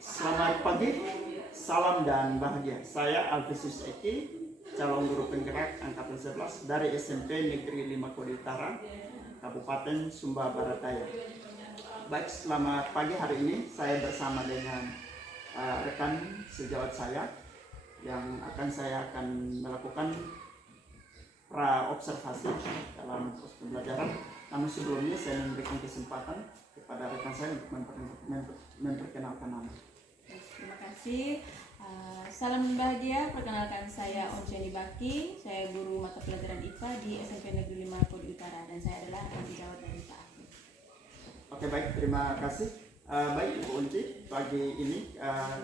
Selamat pagi, salam dan bahagia. Saya Alvisius Eki, calon guru penggerak angkatan 11 dari SMP Negeri 5 Kodi Utara, Kabupaten Sumba Barat Daya. Baik, selamat pagi. Hari ini saya bersama dengan rekan sejawat saya yang saya akan melakukan pra-observasi dalam proses pembelajaran. Namun sebelumnya saya memberikan kesempatan kepada rekan saya untuk memperkenalkan nama. Terima kasih. Salam bahagia. Perkenalkan saya Onsyani Baki. Saya guru mata pelajaran IPA di SMP Negeri 5 Kodi Utara dan saya adalah rekan sejawat dari Pak Afif. Oke, baik, terima kasih. Baik Ibu Unci, pagi ini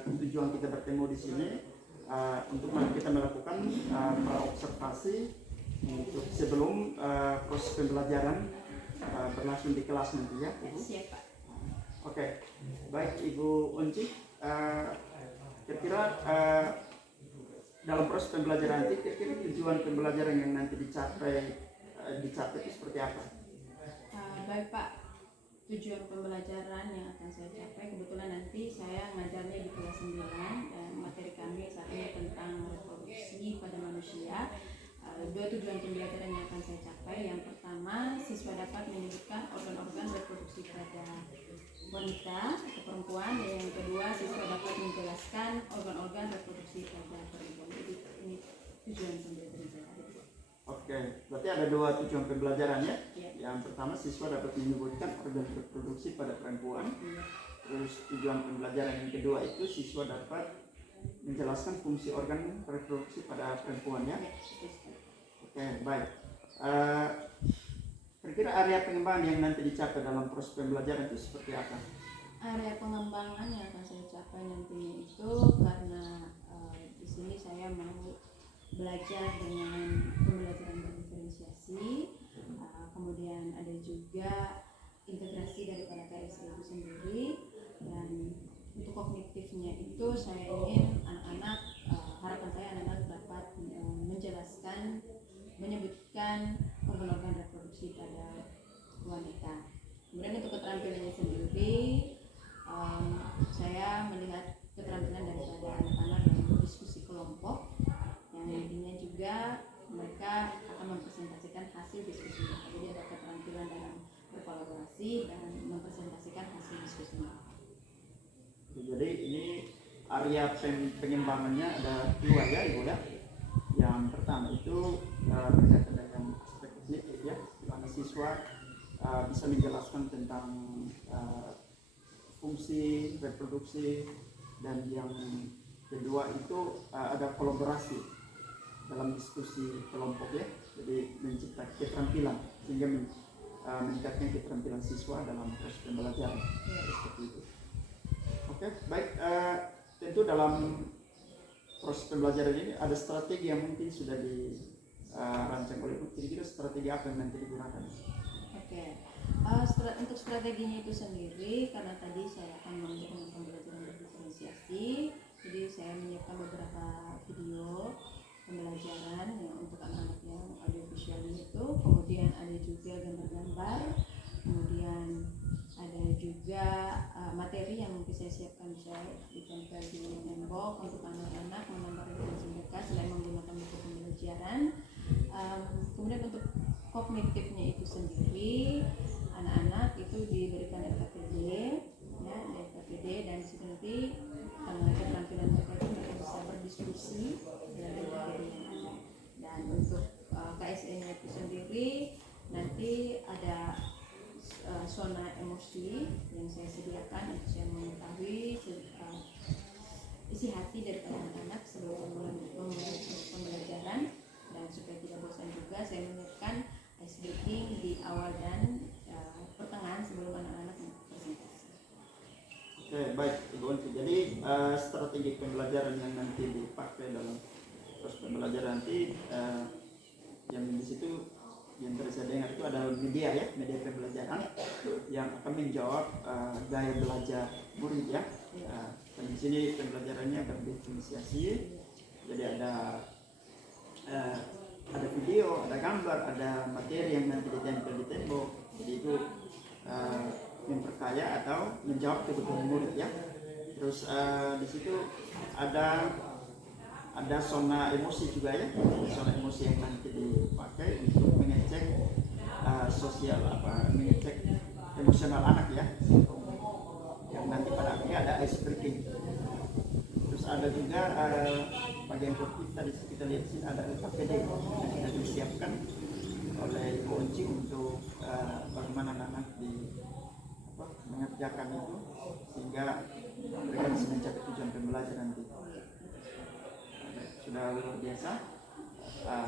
tujuan kita bertemu di sini untuk kita melakukan observasi untuk sebelum proses pembelajaran berlangsung di kelas nanti ya, Ibu. Siap, Pak. Oke, baik Ibu Unci. Kira-kira dalam proses pembelajaran nanti, kira-kira tujuan pembelajaran yang nanti dicapai itu seperti apa? Baik Pak, tujuan pembelajaran yang akan saya capai, kebetulan nanti saya mengajarnya di kelas 9 dan materi kami saat ini tentang reproduksi pada manusia. Dua tujuan pembelajaran yang akan saya capai. Yang pertama, siswa dapat menyebutkan organ-organ reproduksi pada wanita atau perempuan, dan yang kedua, siswa dapat menjelaskan organ-organ reproduksi pada perempuan. Jadi ini tujuan pembelajaran saya. Oke, berarti ada dua tujuan pembelajaran ya. Ya. Yang pertama, siswa dapat menyebutkan organ reproduksi pada perempuan. Ya. Terus tujuan pembelajaran yang kedua itu siswa dapat menjelaskan fungsi organ reproduksi pada perempuan ya. Oke, baik. Kira-kira area pengembangan yang nanti dicapai dalam proses pembelajaran itu seperti apa? Area pengembangan yang akan saya capai nantinya itu karena di sini saya mau belajar dengan pembelajaran berdiferensiasi, kemudian ada juga integrasi daripada KSE itu sendiri, dan untuk kognitifnya itu saya ingin anak-anak, harapan saya anak-anak dapat menjelaskan, menyebutkan organ-organ reproduksi pada wanita. Kemudian untuk keterampilannya sendiri, saya melihat keterampilan daripada anak-anak yang berdiskusi kelompok, yang nantinya juga mereka akan mempresentasikan hasil diskusi mereka. Jadi ada keterampilan dalam berkolaborasi dan mempresentasikan hasil diskusinya. Jadi ini area pengembangannya ada dua ya Ibu ya. Yang pertama itu berkaitan dengan aspek kognitif ya, di mana siswa bisa menjelaskan tentang fungsi reproduksi, dan yang kedua itu ada kolaborasi dalam diskusi kelompok ya. Jadi menciptakan keterampilan sehingga meningkatkan keterampilan siswa dalam proses pembelajaran seperti itu. Oke, baik. Tentu dalam proses pembelajaran ini ada strategi yang mungkin sudah dirancang oleh Ibu. Kira-kira strategi apa yang nanti digunakan? Oke, untuk strateginya itu sendiri, karena tadi saya akan mengajarkan pembelajaran berdiferensiasi, jadi saya menyiapkan beberapa video pembelajaran yang untuk anak-anak yang audiovisualnya itu, kemudian ada juga gambar-gambar, kemudian ada juga materi yang mungkin saya siapkan, saya ditempel di tembok untuk anak-anak menambah referensi mereka selain menggunakan buku pembelajaran. Kemudian untuk kognitifnya itu sendiri, anak-anak itu diberikan RKPD ya, RKPD, dan di situ nanti keterampilan mereka itu mereka bisa berdiskusi dengan RKPD yang ada. Dan untuk KSE-nya itu sendiri nanti ada zona emosi yang saya sediakan untuk saya mengetahui isi hati daripada anak-anak sebelum memulai pembelajaran, dan supaya tidak bosan juga saya menyiapkan ice breaking di awal dan pertengahan sebelum anak-anak presentasi. Oke, baik Ibu Unci. Jadi strategi pembelajaran yang nanti dipakai dalam proses pembelajaran nanti yang di situ yang tadi saya dengar itu adalah media ya, media pembelajaran yang akan menjawab gaya belajar murid ya. Dan di sini pembelajarannya berdiferensiasi, jadi ada video, ada gambar, ada materi yang nanti ditempel di tembok. Jadi itu memperkaya atau menjawab kebutuhan murid ya. Terus di situ ada zona emosi juga ya, zona emosi yang nanti dipakai untuk mengecek sosial mengecek emosional anak ya, yang nanti pada akhirnya ada ice breaking. Terus ada juga bagian produktif tadi kita lihat sini ada LKPD yang sudah disiapkan oleh Ibu Onci untuk bagaimana anak mengerjakan itu sehingga mereka bisa mencapai tujuan pembelajaran nanti. Sudah luar biasa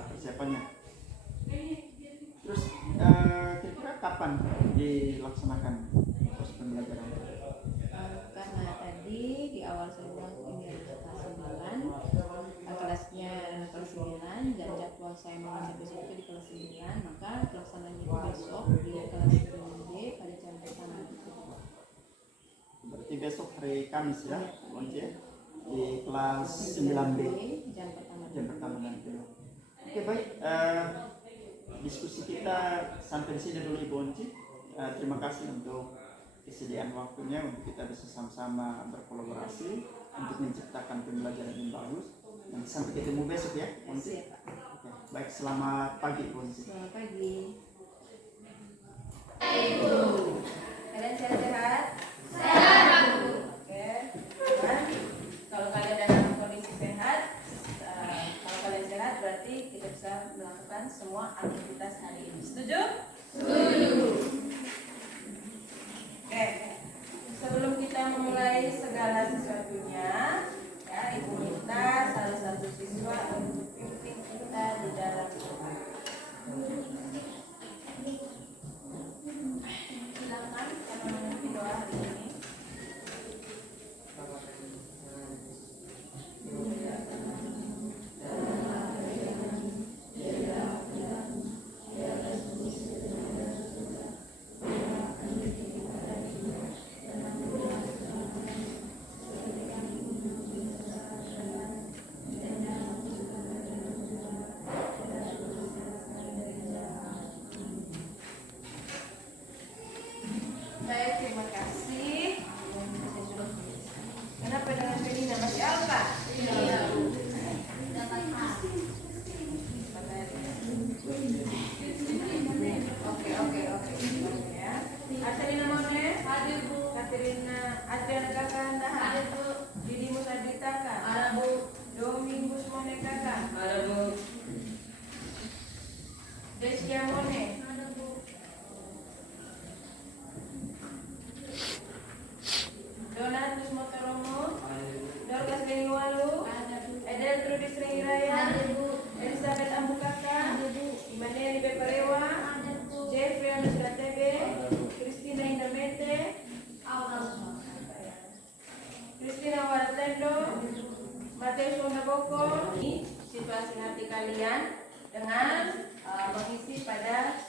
persiapannya. Terus kira-kira kapan dilaksanakan proses pembelajaran? Karena tadi di awal saya bilang ini adalah kelasnya kelas 9 dan jadwal saya mau besok itu di kelas 9, maka pelaksanaannya itu besok di kelas 9B pada jam pertama itu. Berarti besok hari Kamis ya, Once, di kelas 9B jam pertama nanti. Oke baik, diskusi kita sampai di sini dulu Ibu Onci. Terima kasih untuk kesediaan waktunya untuk kita bisa sama-sama berkolaborasi untuk menciptakan pembelajaran yang bagus. Dan sampai ketemu besok ya, Onci. Oke, baik, selamat pagi Onci. Selamat pagi. Kalian sehat-sehat? Oke. Kalau kalian dalam kondisi sehat, kalau kalian sehat berarti kita bisa melakukan semua aktivitas hari ini. Setuju? Setuju. Oke. Sebelum kita memulai segala sesuatunya, ya Ibu minta salah satu siswa untuk pimpin kita di dalam doa. Silakan karena memimpin doa hari ini. Baik, terima kasih. Kenapa dengan Felina masih Alfa? Iya. Oke. Ya. Arselina Mone? Hadir Bu. Katerina Adriana Kakak Anda? Hadir Bu. Didimus Adrita Kak? Ada Bu. Domingus Mone Kakak? Ada Bu. Deskia Mone? Ada Bu. Donatus Motoromo, Dorcas Beniwalu, Edel Trudis Rengiraya, Elizabeth Ambukaka, Immanuel Beparewa, Jeffrey Anastratebe, Christina Indamete, Christina Waratendo, Mateus Wondaboko. Situasi hati kalian dengan mengisi pada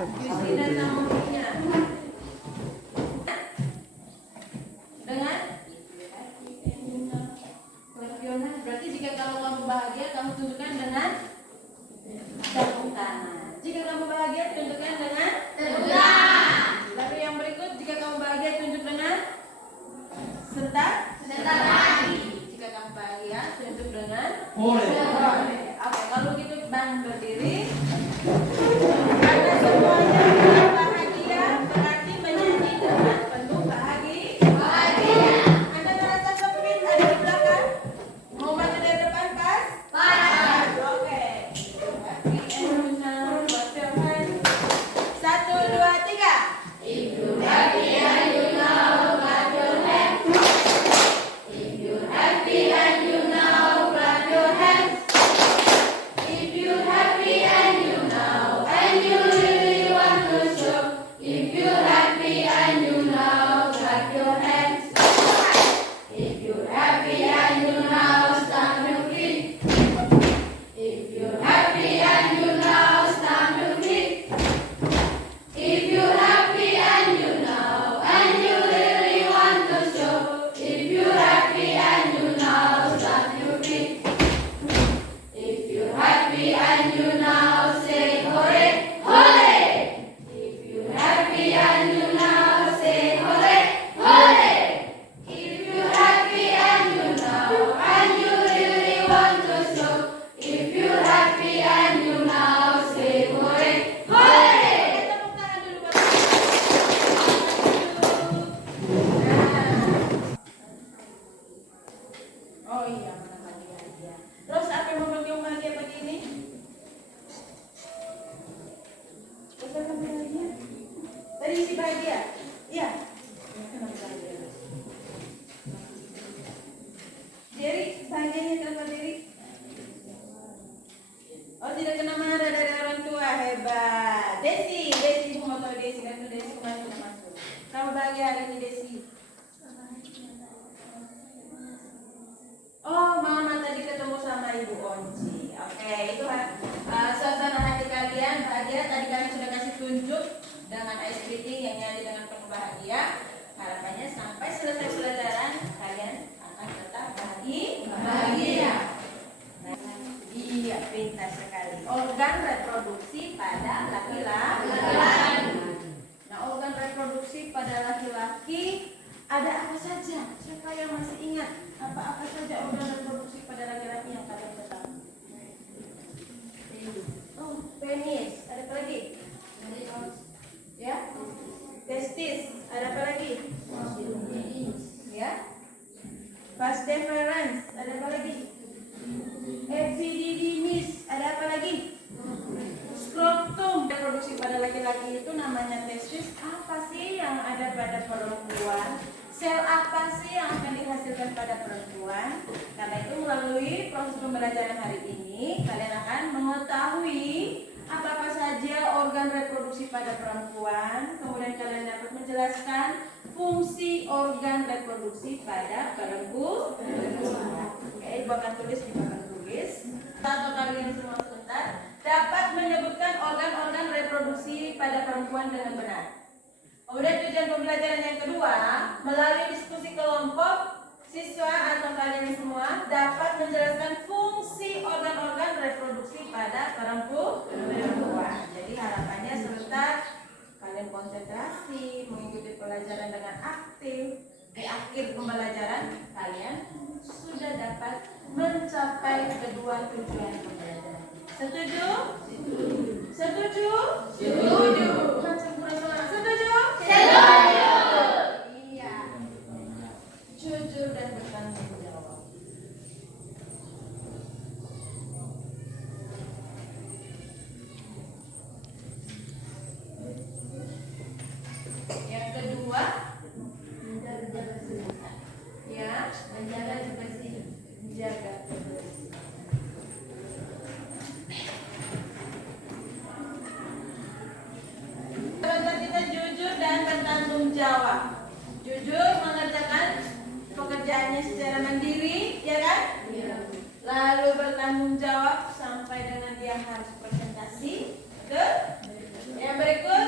Yusina namanya dengan Fiona. Berarti jika kamu bahagia, kamu tunjukkan dengan tepuk tangan. Jika kamu bahagia, tunjukkan dengan tepuk tangan. Lalu yang berikut, jika kamu bahagia, tunjuk dengan sentak lagi. Jika kamu bahagia, tunjuk dengan hore. Oke, kalau gitu Bang berdiri. Karena semuanya bahagia, berarti menyanyi dengan penuh bahagia. Anda merasa kepingin ada di belakang? Mau maju dari depan pas? Pas. Oke. Happy and you now, clap your hands. 1, 2, 3. If you happy and you know, clap your hands. If you happy and you know, clap your hands. If you happy and you know, and you really want to show. If you happy and you know, clap your hands. If you happy and you know, stamp your feet. If you happy and you know, stamp your feet. If you happy and you know, and you really want to show. If you happy and you know, stamp your feet. If you happy and you know, say hooray, hooray. If you happy and you know, say hooray, hooray. If you happy and you know, and you really want to show. If you happy and you know, say hooray, hooray. Tepuk tangan dulu buat Oh iya, mana bahagia. Terus apa yang membuat kamu bahagia pagi ini? Terus apa bahagia? Tadi isi bahagia? Iya. Kenapa bahagia? Dery, bahagianya kenapa Dery? Oh, tidak kena marah dari orang tua, hebat. Desi, Ibu mau tahu Desi, kan Desi kemarin sudah masuk. Kamu bahagia hari ini Desi? Oh, Mama tadi ketemu sama Ibu Onci. Oke, itu suasana hati kalian bahagia. Tadi kami sudah kasih tunjuk dengan ice cream yang nyanyi dengan penuh bahagia. Harapannya sampai selesai pelajaran kalian akan tetap bahagia. Nah, iya, pintar sekali. Organ reproduksi pada laki-laki. Nah, organ reproduksi pada laki-laki ada apa saja? Siapa yang masih ingat apa-apa saja organ reproduksi pada laki-laki yang kalian ketahui? Oh, penis. Ada apa lagi? Ya. Testis. Ada apa lagi? Ya. Vas deferens. Ada apa lagi? Epididymis. Ada apa lagi? Skrotum. Reproduksi pada laki-laki itu namanya testis. Apa sih yang ada pada perempuan? Sel apa sih yang akan dihasilkan pada perempuan? Karena itu melalui proses pembelajaran hari ini kalian akan mengetahui apa-apa saja organ reproduksi pada perempuan. Kemudian kalian dapat menjelaskan fungsi organ reproduksi pada perempuan. Oke, Ibu akan tulis, Atau kalian semua sebentar dapat menyebutkan organ-organ reproduksi pada perempuan dengan benar. Kemudian tujuan pembelajaran yang kedua, melalui diskusi kelompok, siswa atau kalian semua dapat menjelaskan fungsi organ-organ reproduksi pada perempuan. Jadi harapannya sebentar kalian konsentrasi, mengikuti pelajaran dengan aktif. Di akhir pembelajaran kalian sudah dapat mencapai kedua tujuan pembelajaran. Setuju? Setuju? Setuju. Setuju? Iya. Jujur dan bertanggung jawab. Yang kedua, menjaga kebersihan. Ya, menjaga kebersihan. Menjaga kebersihan. Kita jujur dan bertanggung jawab. Jujur mengerjakan pekerjaannya secara mandiri, ya kan? Iya. Lalu bertanggung jawab sampai dengan dia harus presentasi. Betul? Yang berikut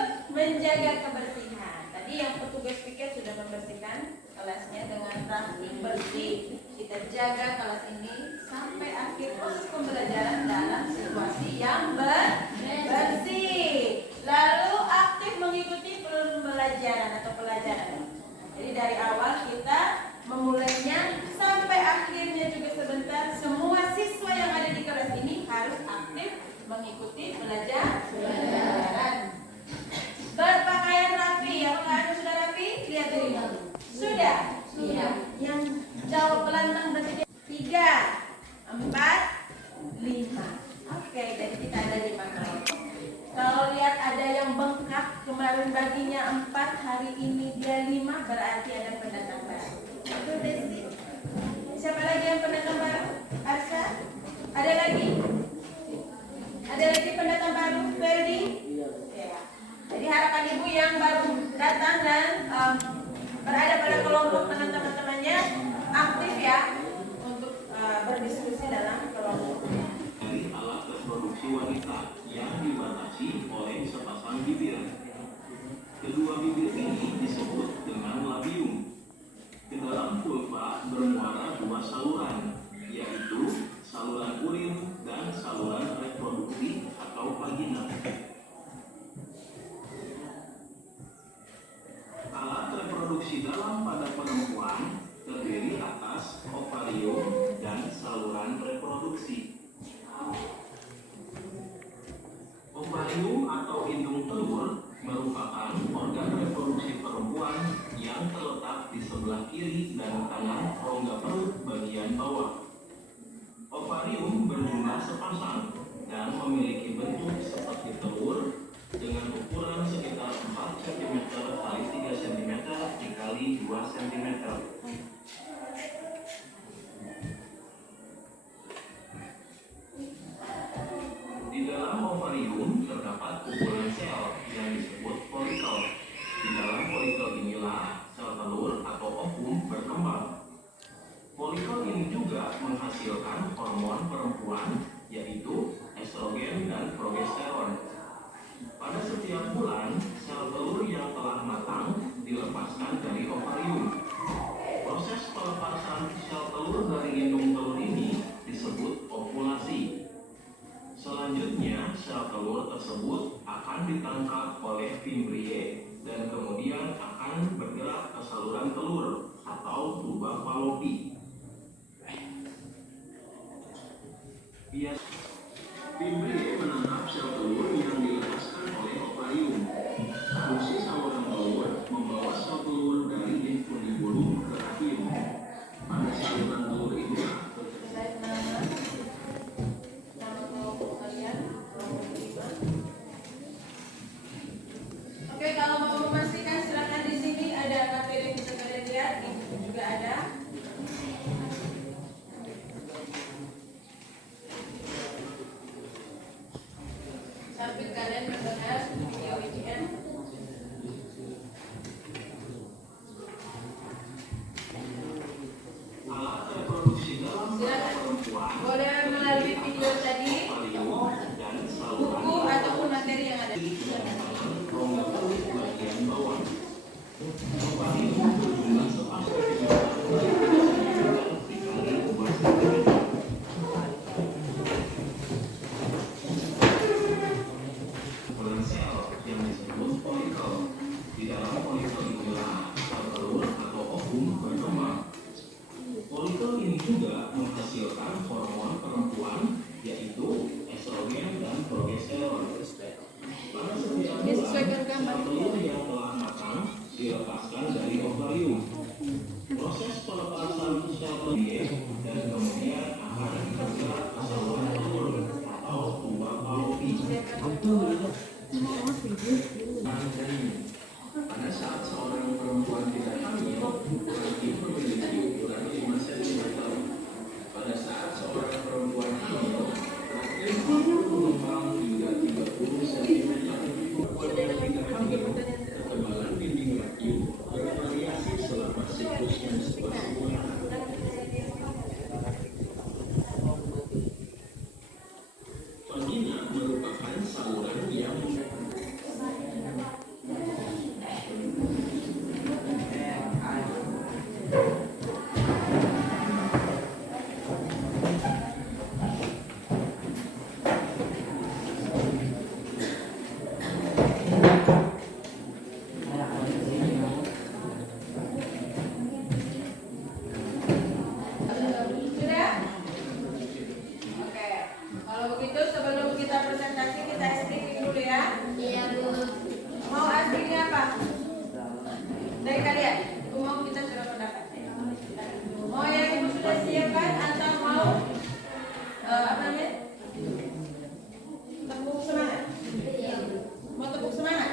yang bengkak, kemarin baginya 4, hari ini dia 5, berarti ada pendatang baru. Betul Desi? Siapa lagi yang pendatang baru? Arsa? Ada lagi? Ada lagi pendatang baru? Ferdi? Ya. Jadi harapan ibu yang baru datang dan berada pada kelompok dengan teman-temannya aktif ya untuk berdiskusi dalam kelompok. Dari alat reproduksi wanita yang dibatasi oleh sepasang bibir. Kedua bibir ini disebut dengan labium. Ke dalam vulva bermuara 2 saluran, yaitu saluran urin dan saluran reproduksi atau vagina. Alat reproduksi dalam pada perempuan terdiri atas ovarium dan saluran reproduksi. Ovarium atau indung telur merupakan organ reproduksi perempuan yang terletak di sebelah kiri dan kanan rongga perut bagian bawah. Ovarium berjumlah sepasang dan memiliki bentuk seperti telur dengan ukuran sekitar 4 cm kali 3 cm dikali 2 cm. Di dalam ovarium terdapat kumpulan sel yang disebut folikel. Di dalam folikel inilah sel telur atau ovum berkembang. Folikel ini juga menghasilkan hormon perempuan yaitu estrogen dan progesteron. Pada setiap bulan, sel telur yang telah matang dilepaskan dari ovarium. Proses pelepasan sel telur dari indung telur ini disebut ovulasi. Selanjutnya, sel telur tersebut akan ditangkap oleh fimbrie dan kemudian akan bergerak ke saluran telur atau tuba Fallopi. Fimbrie menangkap sel telur yang dilepaskan oleh ovarium. Fungsi saluran telur membawa sel telur dari infundibulum ke rahim. Pada saluran telur inilah Oke, kalau mau memastikan silakan di sini ada materi yang bisa kalian lihat, ini juga ada. Sambil kalian mendengar video ini ya. alat reproduksi dalam perempuan, Boleh melalui video tadi, ovarium dan saluran buku ataupun materi yang ada. rongga perut bagian bawah. Ovarium berjumlah sepasang dikali 2 cm. Kumpulan sel yang disebut folikel. Di dalam folikel inilah sel telur atau ovum berkembang. Folikel ini juga menghasilkan hormon perempuan yaitu estrogen dan progesteron. Pada setiap bulan, sel telur yang telah matang dilepaskan dari ovarium. Proses pelepasan sel telur dan kemudian akan bergerak ke saluran telur atau tuba Fallopi. Pada saat seorang perempuan tidak hamil, laki memiliki ukuran 5 cm. Pada saat seorang perempuan hamil, laki mengembang hingga 30 cm. Pada tidak hamil, ketebalan dinding rahim bervariasi selama siklus menstruasi wanita. Vagina merupakan saluran yang Sudah? Oke. Kalau begitu sebelum kita presentasi kita speaking dulu ya. Iya, Bu. Mau aslinya apa? Dari kalian? Mau kita sudah pendapat. Mau yang ibu sudah siapkan atau mau apa namanya? Tepuk semangat. Iya, Bu. Mau tepuk semangat?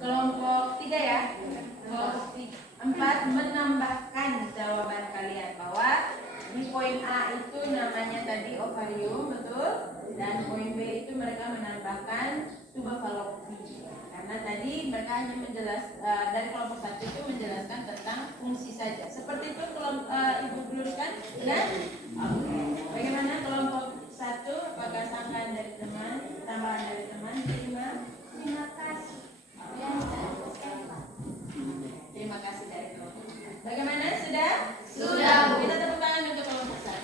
Kelompok 3 ya. Kelompok 4 menambahkan jawaban kalian bahwa di poin A itu namanya tadi ovarium, betul? Dan poin B itu mereka menambahkan tuba fallopi. Karena tadi mereka hanya dari kelompok 1 itu menjelaskan tentang fungsi saja. Seperti itu Ibu peluruskan, benar? Bagaimana kelompok 1? Apakah sangkaan dari teman, tambahan dari teman? Terima kasih. Terima kasih dari kelompok. Bagaimana? Sudah? Sudah. Kita tepuk tangan untuk kelompok 1.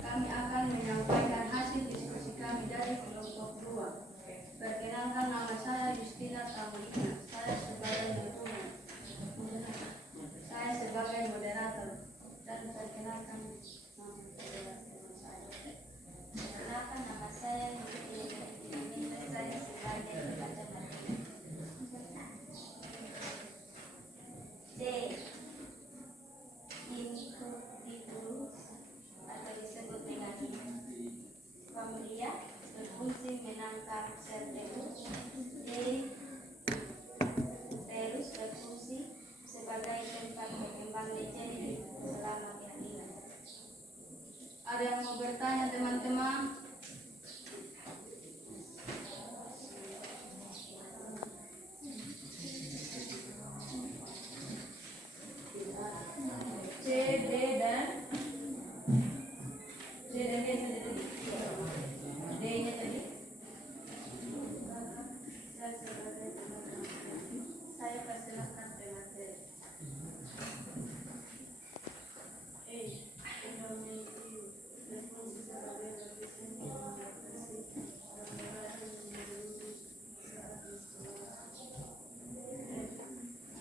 Kami akan menyampaikan hasil diskusi kami dari kelompok 2. Perkenalkan, nama saya Justina Taulina. Saya sebagai moderator. Dan perkenalkan nama saya saya sebagai pembaca materi. C. Incubitus atau disebut negatif. Familia berfungsi menangkap sel telus. D. Telus berfungsi sebagai tempat berkembang leceri selama kehamilan. Ada yang mau bertanya, teman-teman? C, D, dan D saja tadi. D-nya tadi. Saya sebagai teman-teman. Saya persilakan pemateri. Endometrium berfungsi sebagai lapisan yang membatasi pergerakan menuruni saat menstruasi.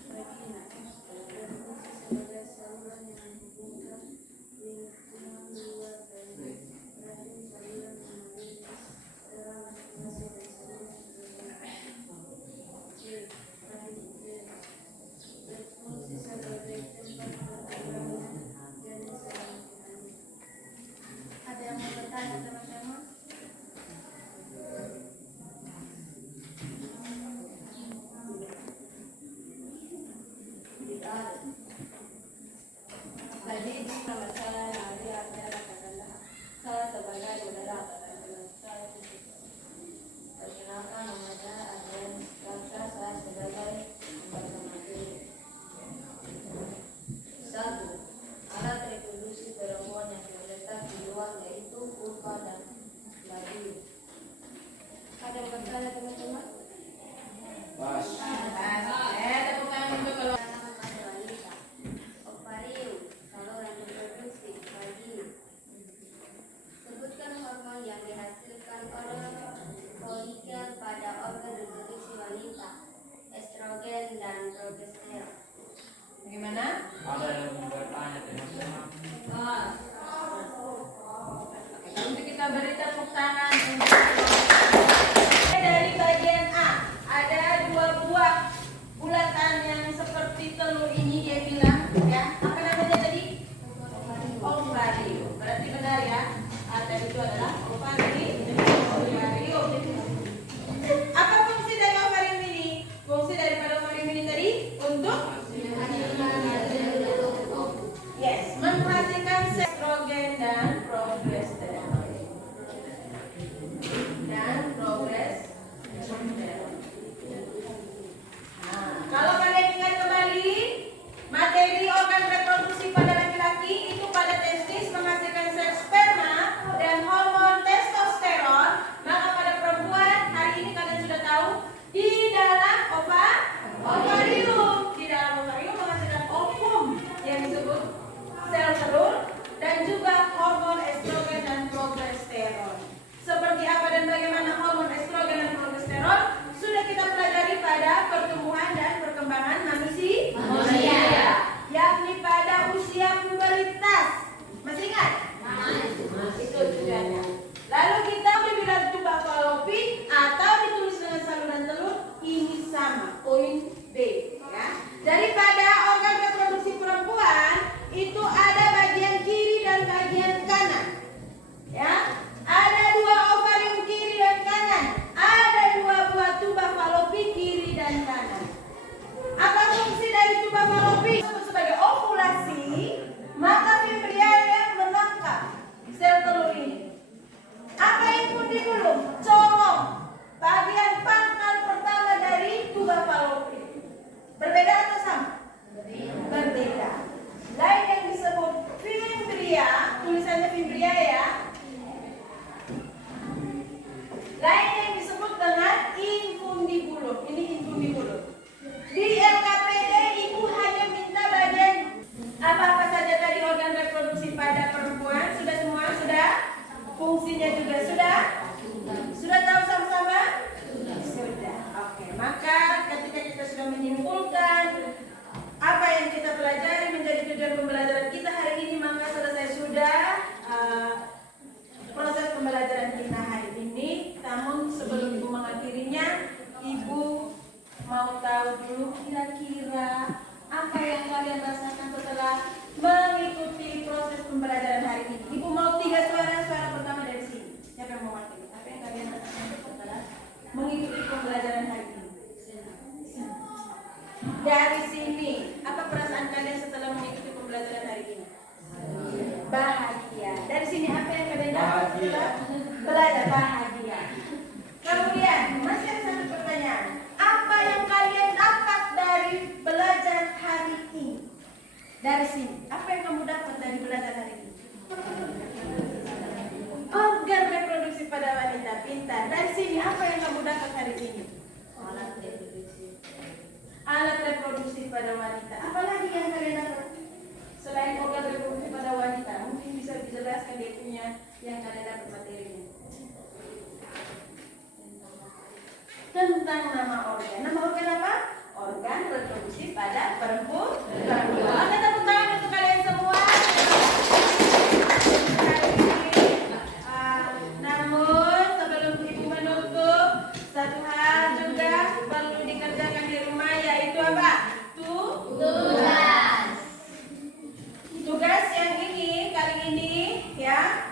Vagina berfungsi sebagai saluran yang menghubungkan lingkungan luar dan rahim saluran mengaliri saluran masing-masing dan seluruh C. Rahim berfungsi sebagai tempat perkembangan janin selama kehamilan. Ada yang mau bertanya, teman-teman? Tadi nama saya Nadia Adalah Kadala. Saya sebagai moderator dan saya perkenalkan, nama saya Adrian Kaksa. Saya sebagai pembaca materi. 1. Alat reproduksi perempuan yang terletak di luar yaitu vulva dan labium. Ada yang bertanya, teman-teman? Pas. Tepuk tangan untuk kelompok. Tanaman pada wanita. Ovarium, saluran reproduksi, vagina. Sebutkan hormon yang dihasilkan oleh folikel pada organ reproduksi wanita. Estrogen dan progesteron. Bagaimana? Ada yang mau bertanya, teman-teman? Untuk kita beri tepuk tangan untuk dari bagian A ada 2 buah bulatan yang seperti telur ini, dia bilang ya, apa namanya tadi? Ovarium. Berarti benar ya, ada itu adalah ovarium. Apa fungsi dari ovarium ini? Fungsi daripada ovarium ini tadi untuk menghasilkan estrogen dan progesteron. Kalau kalian ingat kembali, materi organ reproduksi pada laki-laki itu pada testis menghasilkan sel sperma, media ya. Lain yang disebut dengan infundibulum. Ini infundibulum. Di LKPD ibu hanya minta bagian apa-apa saja tadi organ reproduksi pada perempuan. Sudah semua? Sudah? Fungsinya juga sudah? Sudah tahu sama-sama? Sudah. Oke, maka ketika kita sudah menyimpulkan apa yang kita pelajari menjadi tujuan pembelajaran kita hari ini, maka selesai sudah proses pembelajaran kita hari ini. Namun sebelum ibu mengakhirinya, ibu mau tahu dulu kira-kira apa yang kalian rasakan setelah mengikuti proses pembelajaran hari ini. Ibu mau 3 suara. Suara pertama dari sini. Siapa yang mau mewakili? Apa yang kalian rasakan setelah mengikuti pembelajaran hari ini? Dari sini, apa perasaan kalian setelah mengikuti pembelajaran hari ini? Bahagia. Dari sini apa yang kalian dapat setelah belajar? Bahagia. Kemudian masih ada satu pertanyaan. Apa yang kalian dapat dari belajar hari ini? Dari sini, apa yang kamu dapat dari belajar hari ini? Organ reproduksi pada wanita. Pintar. Dari sini, apa yang kamu dapat hari ini? Alat reproduksi pada wanita. Apalagi yang kalian dapat selain organ reproduksi pada wanita? Mungkin bisa dijelaskan dia punya yang kalian dapat materinya. Tentang nama organ. Nama organ apa? Organ reproduksi pada perempuan. Oke, tepuk tangan untuk kalian semua. Namun sebelum ibu menutup, satu hal juga perlu dikerjakan di rumah, yaitu apa? Tugas. Tugas yang ini kali ini ya.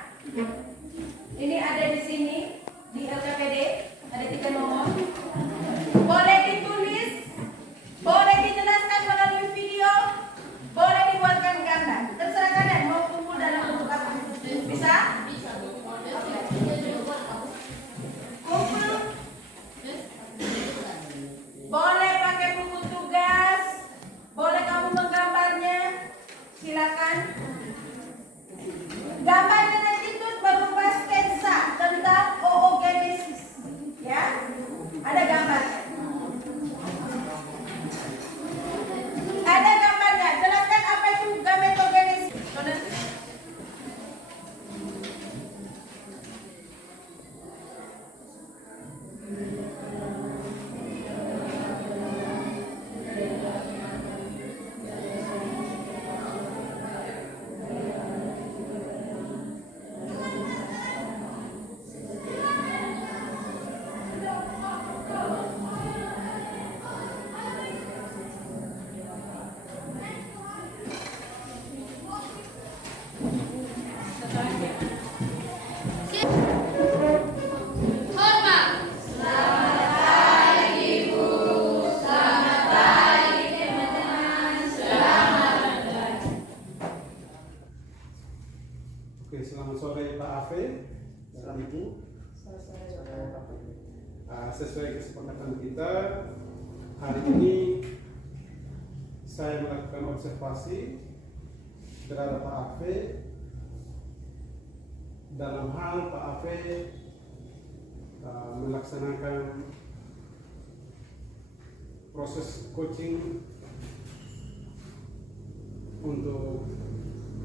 Ini ada di sini di LKPD, ada 3 nomor. Boleh ditulis, boleh dijelaskan melalui video, boleh dibuatkan gambar. Terserah kalian mau kumpul dalam bentuk apa. Bisa? Kumpul. Boleh pakai buku tugas, boleh kamu menggambarnya, silakan. Gambarnya nanti itu berupa sketsa tentang oogenesis, ya. Ada gambarnya. Ada gambarnya. Jelaskan apa itu gametogenesis. Oke, selamat sore Pak Afe dan Ibu. Sesuai kesepakatan kita, hari ini saya melakukan observasi terhadap Pak Afe dalam hal Pak Afe melaksanakan proses coaching untuk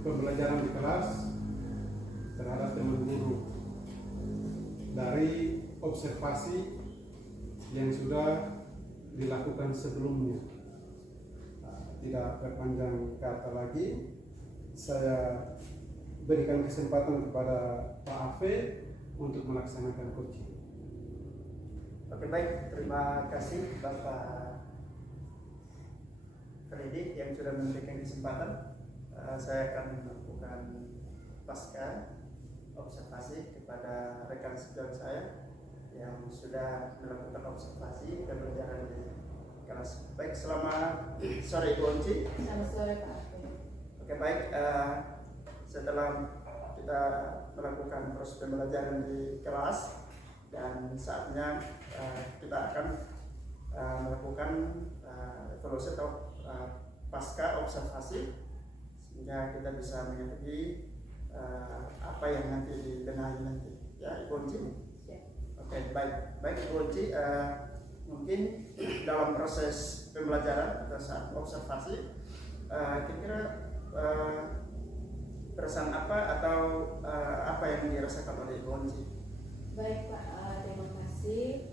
pembelajaran di kelas terhadap teman guru dari observasi yang sudah dilakukan sebelumnya. Tidak berpanjang kata lagi, saya berikan kesempatan kepada Pak Afe untuk melaksanakan coaching. Oke, baik, terima kasih Bapak Freddy yang sudah memberikan kesempatan. Saya akan melakukan pasca observasi kepada rekan sejauh saya yang sudah melakukan observasi dan pembelajaran di kelas. Baik, selamat sore Ibu Onci. Selamat sore Pak. Oke, baik, setelah kita melakukan proses pembelajaran di kelas dan saatnya kita akan melakukan evaluasi atau pasca observasi sehingga kita bisa mengetahui apa yang nanti dibenahi nanti ya Ibu Onci. Siap. Oke, baik Ibu Onci, mungkin dalam proses pembelajaran atau saat observasi kira-kira perasaan apa atau apa yang dirasakan oleh Ibu Onci? Baik Pak, terima kasih.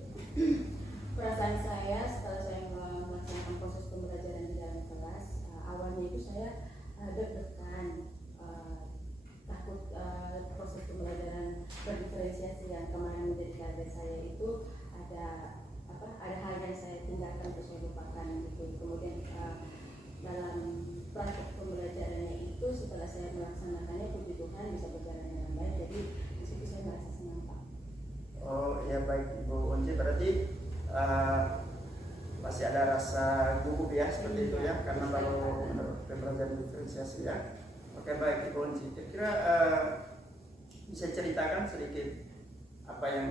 Perasaan saya setelah saya melaksanakan proses pembelajaran di dalam kelas, awalnya itu saya deg-degan, takut proses pembelajaran berdiferensiasi yang kemarin menjadi target saya itu ada hal yang saya tinggalkan atau saya lupakan gitu. Kemudian dalam praktek pembelajarannya itu setelah saya melaksanakannya, puji Tuhan bisa berjalan dengan baik. Jadi di situ saya merasa senang Pak. Oh ya, baik Ibu Onci, berarti masih ada rasa gugup ya seperti itu ya, karena baru pembelajaran diferensiasi ya. Oke, baik Ibu Onci, kira-kira bisa ceritakan sedikit apa yang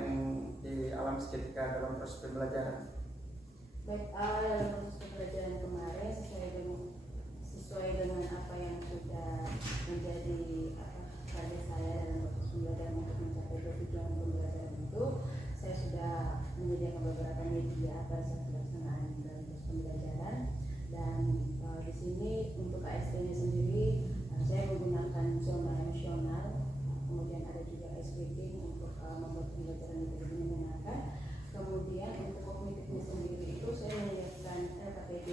dialami ketika dalam proses pembelajaran? Baik, dalam proses pembelajaran kemarin sesuai dengan apa yang sudah menjadi target saya dalam proses pembelajaran untuk mencapai tujuan pembelajaran itu, saya sudah menyediakan beberapa media pada saat pelaksanaan dalam proses pembelajaran. Dan di sini untuk ASP-nya sendiri saya menggunakan zona emosional, kemudian ada juga SPP untuk membuat pembelajaran lebih menyenangkan. Kemudian untuk kognitifnya sendiri itu saya menyiapkan LKPD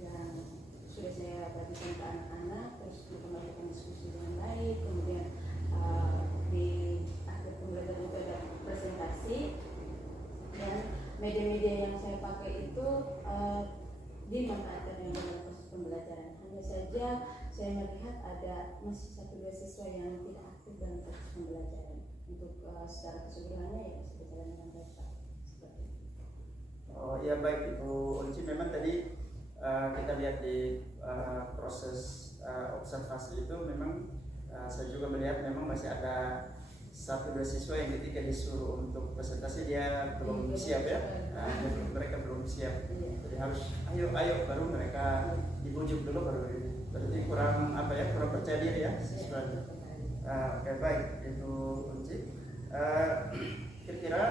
yang sudah saya bagikan ke anak-anak, terus untuk melakukan diskusi dengan baik. Kemudian di akhir pembelajaran itu ada presentasi, dan media-media yang saya pakai itu dimanfaatkan dalam proses pembelajaran. Hanya saja saya melihat ada masih 1-2 siswa yang tidak aktif dalam proses pembelajaran. Untuk secara keseluruhannya ya masih berjalan dengan baik Pak. Seperti itu. Oh ya, baik Ibu Onci, memang tadi kita lihat di proses observasi itu memang saya juga melihat memang masih ada 1-2 siswa yang ketika disuruh untuk presentasi dia belum siap ya, mereka belum siap, jadi harus ayo baru mereka dibujuk dulu baru ini. Berarti kurang kurang percaya diri ya siswanya. Oke, baik Ibu Onci, kira-kira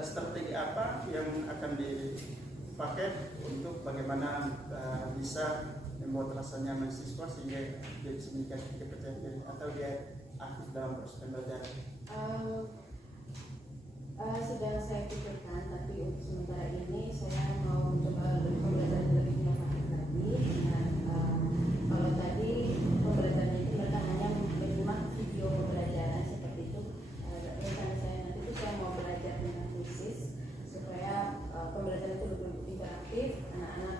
strategi apa yang akan dipakai untuk bagaimana bisa membuat rasa nyaman siswa sehingga dia bisa meningkatkan kepercayaan diri atau dia aktif dalam proses pembelajaran? Sedang saya pikirkan, tapi untuk sementara ini saya mau mencoba pembelajaran lebih inovatif lagi. Dengan kalau tadi pembelajaran itu mereka hanya menyimak video pembelajaran seperti itu, rencana saya nanti itu saya mau belajar dengan khusus supaya pembelajaran itu lebih interaktif. Anak-anak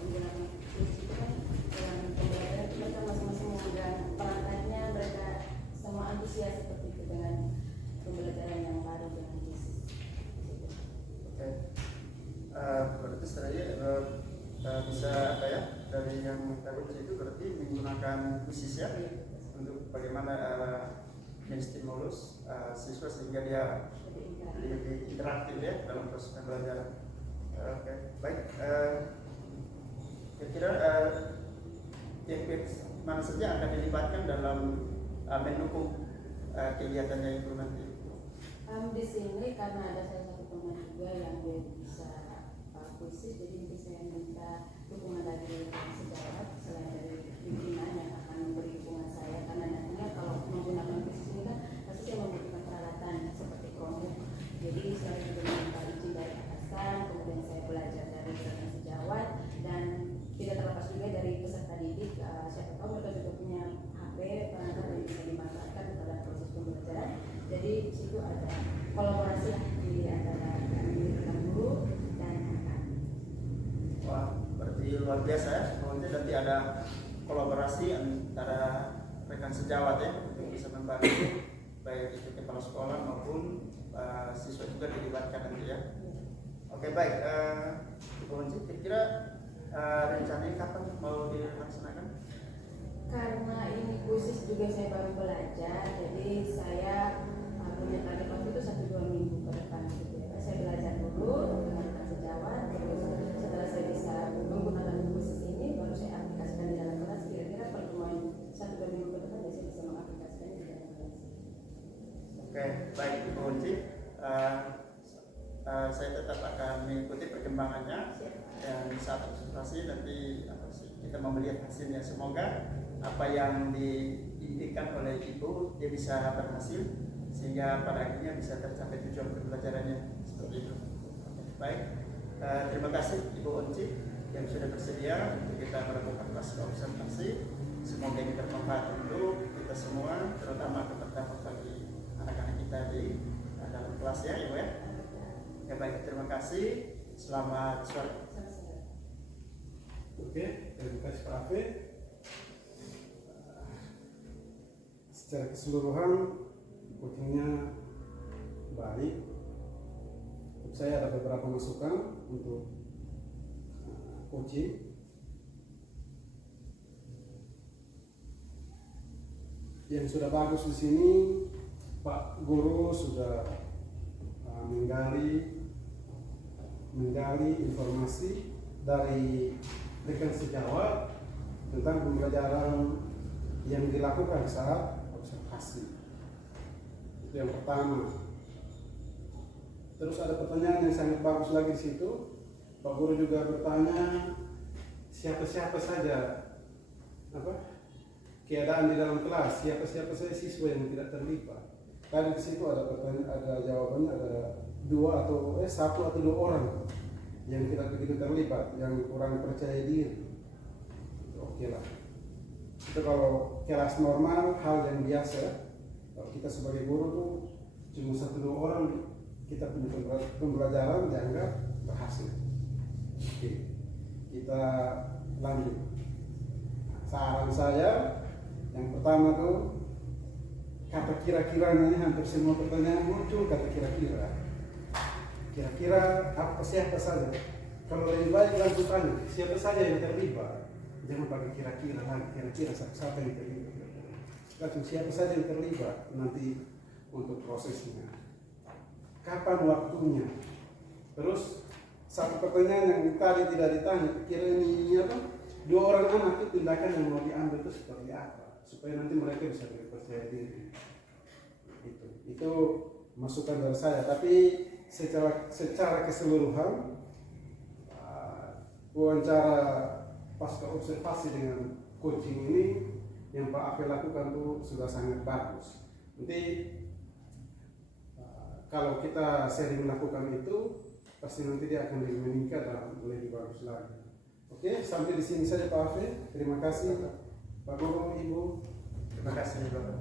menggunakan khusus itu kan dalam pembelajaran itu mereka masing-masing mengambil perangkatnya, mereka semua antusias seperti itu dengan pembelajaran yang baru dengan khusus. Oke, berarti setelahnya bisa dari yang tadi itu berarti menggunakan khusus ya untuk bagaimana menstimulus siswa sehingga dia lebih interaktif ya dalam proses pembelajaran. Oke, baik. Kira-kira pihak mana saja akan dilibatkan dalam mendukung kegiatannya itu nanti? Di sini karena ada salah satu teman juga yang dia bisa khusus, jadi nanti saya minta dukungan dari sejawat selain dari pimpinan yang akan memberi dukungan saya, karena nantinya kalau menggunakan khusus ini kan pasti saya membutuhkan peralatan seperti Chromebook. Jadi saya juga minta izin dari atasan, kemudian saya belajar dari sejawat, dan tidak terlepas juga dari peserta didik. Siapa tahu mereka juga punya HP perangkat yang bisa dimanfaatkan dalam proses pembelajaran. Jadi di situ ada kolaborasi di antara kami guru dan anak. Wah, berarti luar biasa ya. Nanti ada kolaborasi antara rekan sejawat ya untuk bisa membantu baik itu kepala sekolah maupun siswa juga dilibatkan nanti ya. Oke, baik. Ibu Onci, kira-kira rencananya kapan mau dilaksanakan? Karena ini khusus juga saya baru belajar, jadi saya punya target waktu itu 1-2 minggu ke depan gitu ya. Saya belajar dulu dengan rekan sejawat, terus setelah saya bisa menggunakan khusus ini baru saya aplikasikan di dalam kelas. Kira-kira pertemuan 1-2 minggu ke depan ya Oke, baik Ibu Unci. Saya tetap akan mengikuti perkembangannya dan saat observasi nanti kita mau melihat hasilnya. Semoga apa yang diinginkan oleh Ibu dia bisa berhasil sehingga pada akhirnya bisa tercapai tujuan pembelajarannya seperti itu. Oke, baik. Terima kasih Ibu Unci yang sudah bersedia untuk kita melakukan kelas observasi. Semoga ini bermanfaat untuk kita semua, terutama terdampak bagi anak-anak kita di dalam kelas ya Ibu ya. Ya baik, terima kasih. Selamat sore. Oke, terima kasih Pak Afe. Secara keseluruhan coachingnya baik. Untuk saya ada beberapa masukan untuk coaching. Yang sudah bagus di sini, Pak Guru sudah menggali informasi dari rekan sejawat tentang pembelajaran yang dilakukan saat observasi. Itu yang pertama. Terus ada pertanyaan yang sangat bagus lagi di situ. Pak Guru juga bertanya siapa-siapa saja keadaan di dalam kelas, siapa-siapa saja siswa yang tidak terlibat. Tadi di situ ada pertanyaan, ada jawabannya, ada satu atau dua orang yang tidak begitu terlibat, yang kurang percaya diri. Oke lah. Itu kalau kelas normal hal yang biasa. Kalau kita sebagai guru tuh cuma satu dua orang kita punya pembelajaran dianggap berhasil. Oke, kita lanjut. Saran saya yang pertama tuh kata kira-kira, ini hampir semua pertanyaan muncul kata kira-kira. Kira-kira siapa saja? Kalau lebih baik langsung tanya siapa saja yang terlibat. Jangan pakai kira-kira lagi. Kira-kira siapa yang terlibat? Langsung siapa saja yang terlibat nanti untuk prosesnya. Kapan waktunya? Terus satu pertanyaan yang tadi tidak ditanya, kira ini apa? Dua orang anak itu tindakan yang mau diambil itu seperti apa? Supaya nanti mereka bisa percaya diri. Itu masukan dari saya. Tapi secara keseluruhan wawancara pasca observasi dengan coaching ini yang Pak Afe lakukan tuh sudah sangat bagus. Nanti kalau kita sering melakukan itu pasti nanti dia akan lebih meningkat dan lebih bagus lagi. Oke, sampai di sini saja Pak Afe. Terima kasih Pak Guru, Ibu. Terima kasih Bapak.